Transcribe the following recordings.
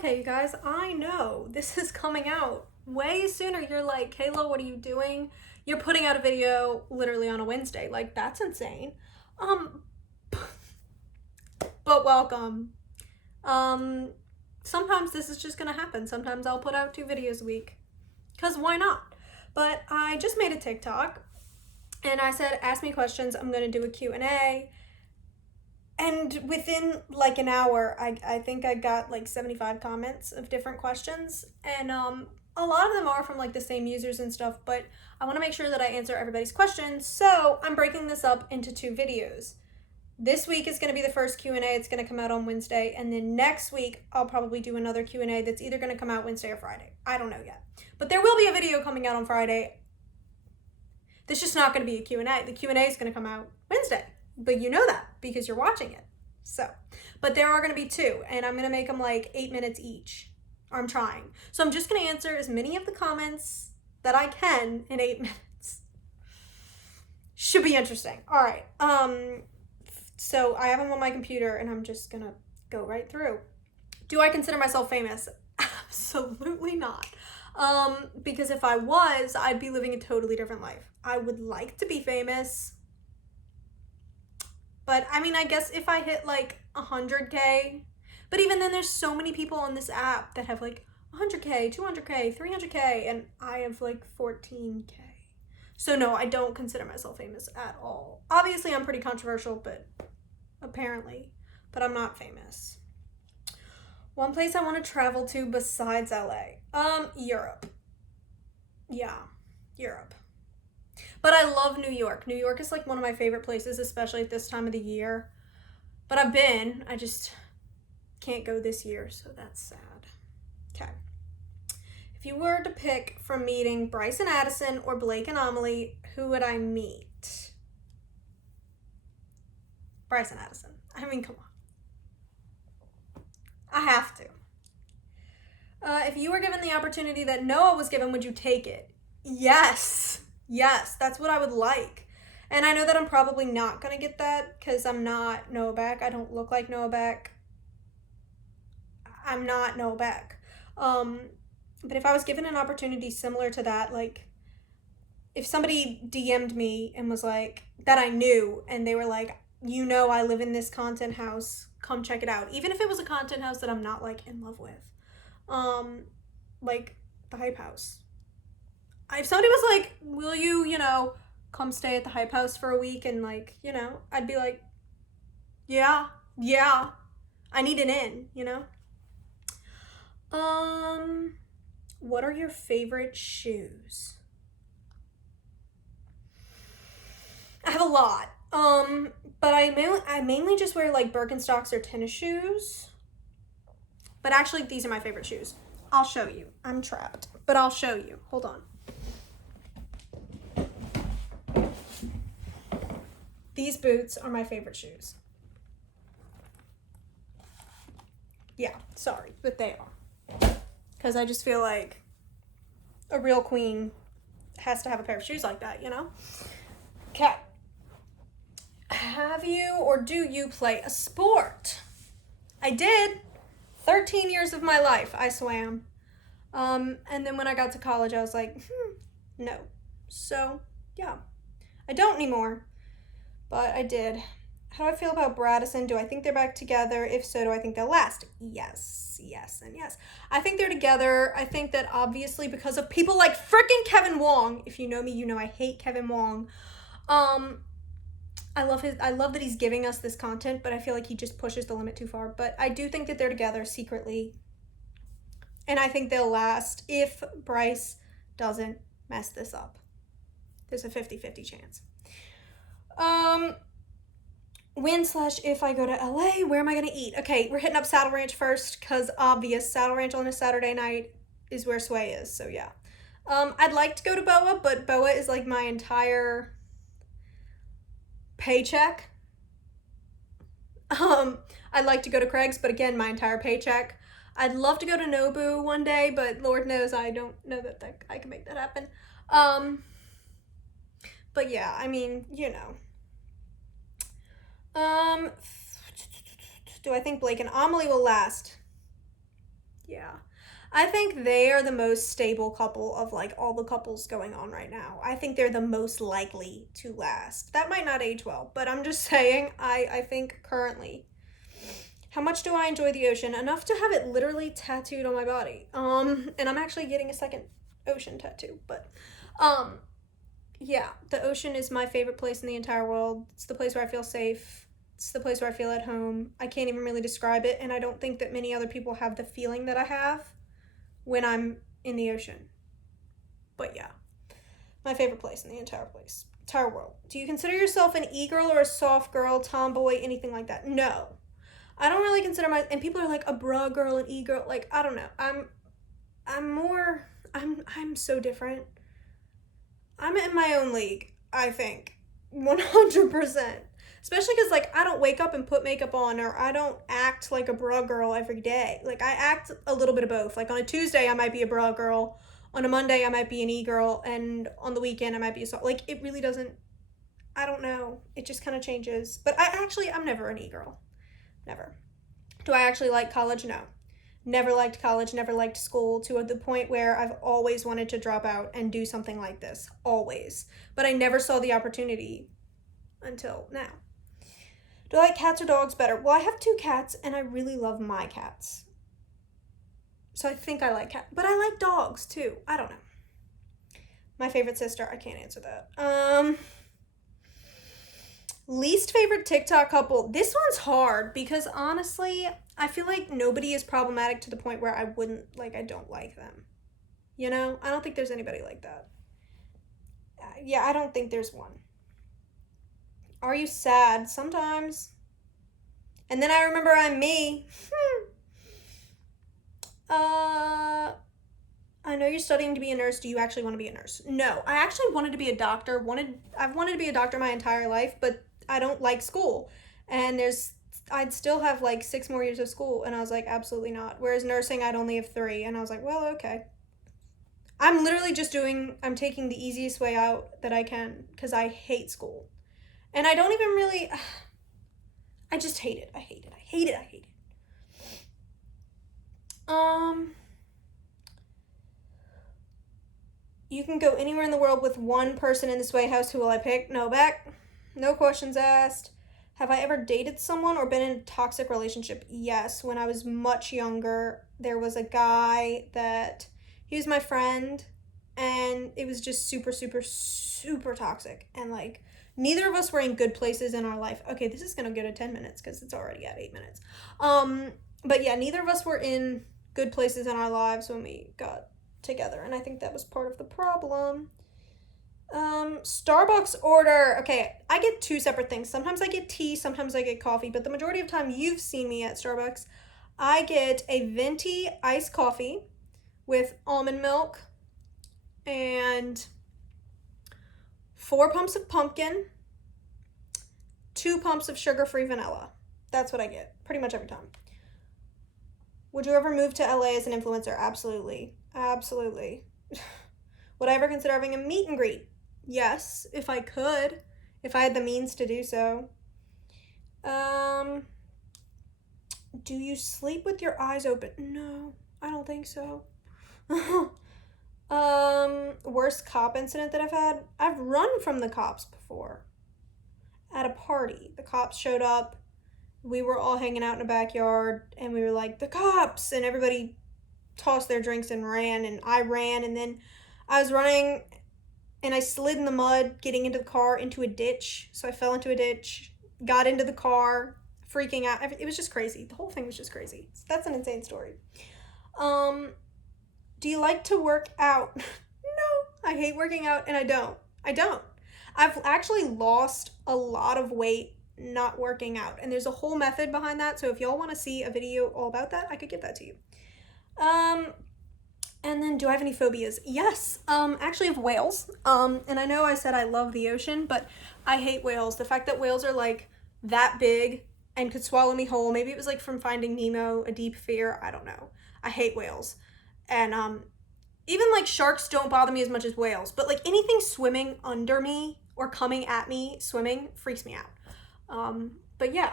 Okay, you guys, I know this is coming out way sooner. You're like, Kayla, what are you doing? You're putting out a video literally on a Wednesday. Like, that's insane. Um, but welcome. Um, Sometimes this is just gonna happen. Sometimes I'll put out 2 videos a week. Because why not? But I just made a TikTok and I said, ask me questions. I'm gonna do a Q&A. And within like an hour, I think I got like 75 comments of different questions. And a lot of them are from like the same users and stuff, but I want to make sure that I answer everybody's questions. So I'm breaking this up into 2 videos. This week is going to be the first Q&A. It's going to come out on Wednesday. And then next week, I'll probably do another Q&A that's either going to come out Wednesday or Friday. I don't know yet. But there will be a video coming out on Friday. This just not going to be a Q&A. The Q&A is going to come out Wednesday. But you know that because you're watching it. So, but there are going to be 2, and I'm going to make them like 8 minutes each. Or I'm trying. So I'm just going to answer as many of the comments that I can in 8 minutes. Should be interesting. All right. So I have them on my computer, and I'm just going to go right through. Do I consider myself famous? Absolutely not. Because if I was, I'd be living a totally different life. I would like to be famous. But I mean, I guess if I hit like 100K, but even then there's so many people on this app that have like 100K, 200K, 300K, and I have like 14K. So no, I don't consider myself famous at all. Obviously, I'm pretty controversial, but I'm not famous. One place I want to travel to besides LA. Europe. Yeah, Europe. But I love New York. New York is like one of my favorite places, especially at this time of the year. But I've been, I just can't go this year, so that's sad. Okay. If you were to pick from meeting Bryson Addison or Blake and Amelie, who would I meet? Bryson Addison. I mean, come on. I have to. If you were given the opportunity that Noah was given, would you take it? Yes. Yes, that's what I would like. And I know that I'm probably not going to get that because I'm not Noah Beck. I don't look like Noah Beck. I'm not Noah Beck. But if I was given an opportunity similar to that, like if somebody DM'd me and was like, that I knew, and they were like, you know, I live in this content house, come check it out. Even if it was a content house that I'm not like in love with. Like the Hype House. If somebody was like, will you, come stay at the Hype House for a week and like, I'd be like, yeah, I need an in. What are your favorite shoes? I have a lot. But I mainly just wear like Birkenstocks or tennis shoes. But actually, these are my favorite shoes. I'll show you. I'm trapped, but I'll show you. Hold on. These boots are my favorite shoes. Yeah, sorry, but they are. Because I just feel like a real queen has to have a pair of shoes like that, Okay. Have you or do you play a sport? I did. 13 years of my life, I swam. And then when I got to college, I was like, no. So, yeah. I don't anymore. But I did. How do I feel about Bradison? Do I think they're back together? If so, do I think they'll last? Yes, and yes. I think they're together. I think that obviously because of people like freaking Kevin Wong. If you know me, you know I hate Kevin Wong. I love that he's giving us this content, but I feel like he just pushes the limit too far. But I do think that they're together secretly. And I think they'll last if Bryce doesn't mess this up. There's a 50-50 chance. When/if I go to LA, where am I gonna eat? Okay, we're hitting up Saddle Ranch first, because obvious, Saddle Ranch on a Saturday night is where Sway is, so yeah. I'd like to go to Boa, but Boa is like my entire paycheck. I'd like to go to Craig's, but again, my entire paycheck. I'd love to go to Nobu one day, but Lord knows I don't know that I can make that happen. But yeah, I mean, do I think Blake and Amelie will last? Yeah. I think they are the most stable couple of like all the couples going on right now. I think they're the most likely to last. That might not age well, but I'm just saying, I think currently. How much do I enjoy the ocean? Enough to have it literally tattooed on my body. And I'm actually getting a second ocean tattoo, but um yeah, the ocean is my favorite place in the entire world. It's the place where I feel safe. It's the place where I feel at home. I can't even really describe it, and I don't think that many other people have the feeling that I have when I'm in the ocean. But yeah, my favorite place in the entire world. Do you consider yourself an e-girl or a soft girl, tomboy, anything like that? No. I don't really consider and people are like a bra girl, an e-girl, like I don't know. I'm more I'm so different. I'm in my own league, I think. 100%. Especially because, like, I don't wake up and put makeup on, or I don't act like a bra girl every day. Like, I act a little bit of both. Like, on a Tuesday, I might be a bra girl. On a Monday, I might be an e-girl. And on the weekend, I might be a soft. Like, it really doesn't, I don't know. It just kind of changes. But I'm never an e-girl. Never. Do I actually like college? No. Never liked college, never liked school, to the point where I've always wanted to drop out and do something like this. Always. But I never saw the opportunity until now. Do I like cats or dogs better? Well, I have 2 cats, and I really love my cats. So I think I like cats. But I like dogs, too. I don't know. My favorite sister, I can't answer that. Least favorite TikTok couple. This one's hard because honestly, I feel like nobody is problematic to the point where I don't like them. You know? I don't think there's anybody like that. Yeah, I don't think there's one. Are you sad? Sometimes. And then I remember I'm me. I know you're studying to be a nurse. Do you actually want to be a nurse? No, I actually wanted to be a doctor. I've wanted to be a doctor my entire life, but I don't like school. And I'd still have like 6 more years of school, and I was like, absolutely not. Whereas nursing, I'd only have 3, and I was like, well, okay. I'm literally I'm taking the easiest way out that I can because I hate school. And I don't even really, I just hate it. I hate it. I hate it. I hate it. You can go anywhere in the world with one person in the Sway House. Who will I pick? No, back. No questions asked. Have I ever dated someone or been in a toxic relationship? Yes. When I was much younger, there was a guy he was my friend, and it was just super, super, super toxic. And like, neither of us were in good places in our life. Okay, this is gonna go to 10 minutes because it's already at 8 minutes. But yeah, neither of us were in good places in our lives when we got together, and I think that was part of the problem. Starbucks order. Okay, I get 2 separate things. Sometimes I get tea, sometimes I get coffee, but the majority of the time you've seen me at Starbucks, I get a venti iced coffee with almond milk and 4 pumps of pumpkin, 2 pumps of sugar-free vanilla. That's what I get pretty much every time. Would you ever move to LA as an influencer? Absolutely. Absolutely. Would I ever consider having a meet and greet? Yes, if I could. If I had the means to do so. Do you sleep with your eyes open? No, I don't think so. Worst cop incident that I've had? I've run from the cops before. At a party. The cops showed up. We were all hanging out in a backyard, and we were like, the cops! And everybody tossed their drinks and ran, and I ran, and then I was running, and I slid in the mud, getting into the car, into a ditch. So I fell into a ditch, got into the car, freaking out. It was just crazy. The whole thing was just crazy. That's an insane story. Do you like to work out? No, I hate working out, and I don't. I've actually lost a lot of weight not working out, and there's a whole method behind that, so if y'all want to see a video all about that, I could give that to you. And then do I have any phobias? Yes, actually of whales. And I know I said I love the ocean, but I hate whales. The fact that whales are like that big and could swallow me whole, maybe it was like from Finding Nemo, a deep fear, I don't know. I hate whales. And even like sharks don't bother me as much as whales, but like anything swimming under me or coming at me swimming freaks me out. But yeah.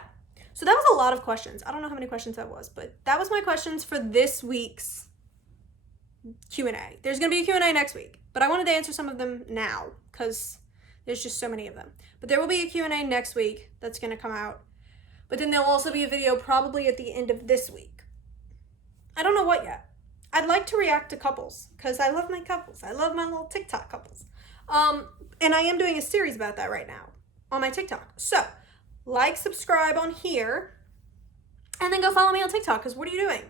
So that was a lot of questions. I don't know how many questions that was, but that was my questions for this week's Q&A. There's going to be a Q&A next week, but I wanted to answer some of them now because there's just so many of them. But there will be a Q&A next week that's going to come out. But then there'll also be a video probably at the end of this week. I don't know what yet. I'd like to react to couples because I love my couples. I love my little TikTok couples. And I am doing a series about that right now on my TikTok. So, like, subscribe on here, and then go follow me on TikTok because what are you doing?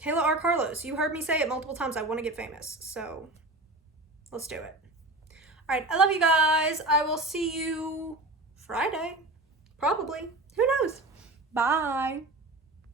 kaylarcarlos. You heard me say it multiple times. I want to get famous. So, let's do it. All right. I love you guys. I will see you Friday. Probably. Who knows? Bye.